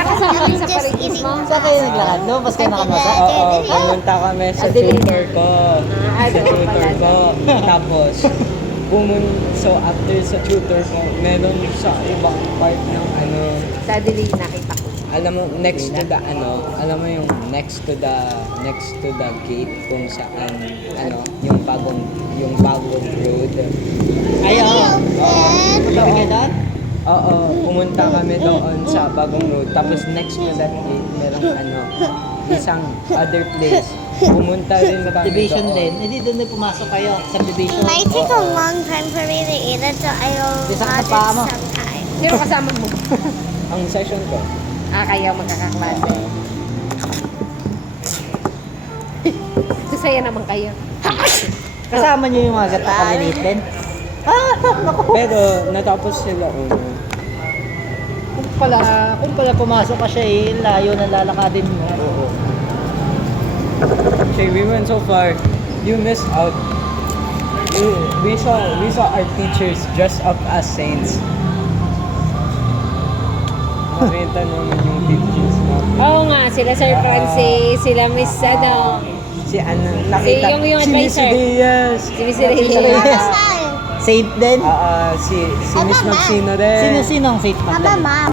kasama rin sa paritis mo. Saan kayo naglakad? Lumabas kayo nakamasa? Oo, pumunta kami sa tutor ko. Sa tutor ko. Tapos, so after sa tutor ko, meron sa ibang part ng Sa Adeline, nakita ko. alam mo, next to the alam mo yung next to the gate kung saan, yung bagong road. Ayaw. Punta kayo doon? Oo, pumunta kami doon sa bagong road. Tapos next to that gate, merong isang other place. Pumunta rin kami Division doon. din. Hindi doon din pumasok kayo. Sa division. It might take a long time for me to eat it, so I will Bisa watch ka pa, ama. it sometime. Sino kasama mo? Ang session ko. Kayo magkakaklase. Sasaya naman kayo. Kasama niyo yung mga gata kaliliit din? Naku. Pero natapos sila Kung pala pumasok ka siya layo na lalakadin mo. Oo. Okay, we went so far. You missed out. We saw our teachers dressed up as saints. Nakita naman yung teachers namin. Oo nga, sila Sir Francis, sila Miss Si nakita. yung Si Miss advisor. Diaz. Si Miss Reyes. Mama's fine. Saint din? Si Miss Mama. Maxino rin. Sino-sino ang saint Mama, magdala? mom.